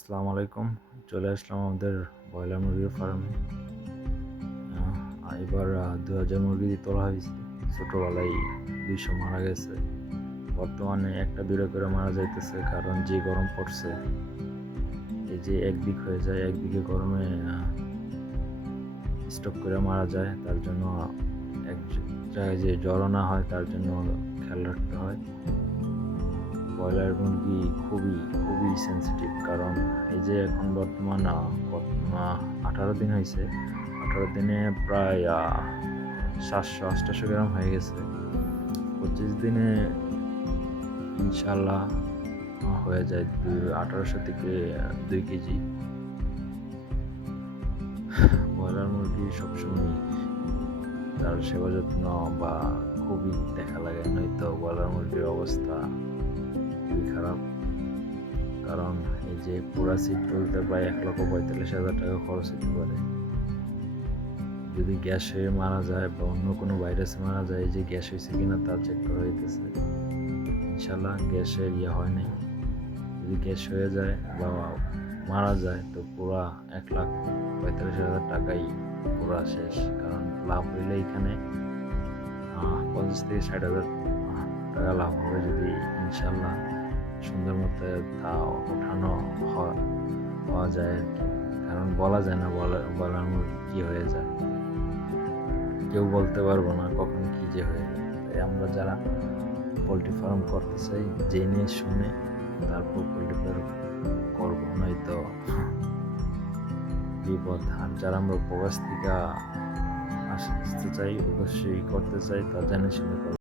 আসসালামু আলাইকুম। চলে আসলাম আমাদের ব্রয়লার মুরগির ফার্মে। এবার ২০০০ মুরগি তোলা হয়েছে। ছোটোবেলায় ২০০ মারা গেছে। বর্তমানে একটা দুইটা করে মারা যাইতেছে, কারণ যে গরম পড়ছে, এই যে একদিক হয়ে যায়, একদিকে গরমে স্টক করে মারা যায়। তার জন্য এক জায়গায় যে জড়ো না হয় তার জন্য খেয়াল রাখতে হয়। ব্রয়লার মুরগি খুবই খুবই সেন্সিটিভ, কারণ এই যে এখন বর্তমান 18 দিন হয়েছে। 18 দিনে প্রায় 700-800 গ্রাম হয়ে গেছে। 25 দিনে ইনশাল্লাহ হয়ে যায় 1800 থেকে 2 কেজি। ব্রয়লার মুরগি সবসময় তার সেবা যত্ন বা খুবই দেখা লাগে, নয়তো ব্রয়লার মুরগির অবস্থা খুবই খারাপ। কারণ এই যে পুরা সিট তুলতে প্রায় 1,45,000 টাকা খরচ হতে পারে। যদি গ্যাস হয়ে মারা যায় বা অন্য কোনো ভাইরাসে মারা যায়, এই যে গ্যাস হয়েছে কিনা তা চেক করা হইতেছে। ইনশাল্লাহ গ্যাসের হয় নাই। যদি গ্যাস হয়ে যায় বা মারা যায় তো পুরা 1,45,000 টাকাই পুরা শেষ। কারণ লাভ হইলে এখানে 50,000 থেকে 60,000 টাকা লাভ হবে, যদি ইনশাল্লাহ সুন্দর মতো তা ওঠানো হওয়া যায় আর কি। কারণ বলা যায় না বলার মুরগি কী হয়ে যায়, কেউ বলতে পারবো না কখন কী যে হয়ে যায়। তাই আমরা যারা পোলট্রি ফার্ম করতে চাই, জেনে শুনে তারপর পোলট্রি ফার্ম করবো, নয়তো বিপদ। আর যারা আমরা প্রবাস থেকে আসতে চাই, অবশ্যই করতে চাই, তা জেনে শুনে করবো।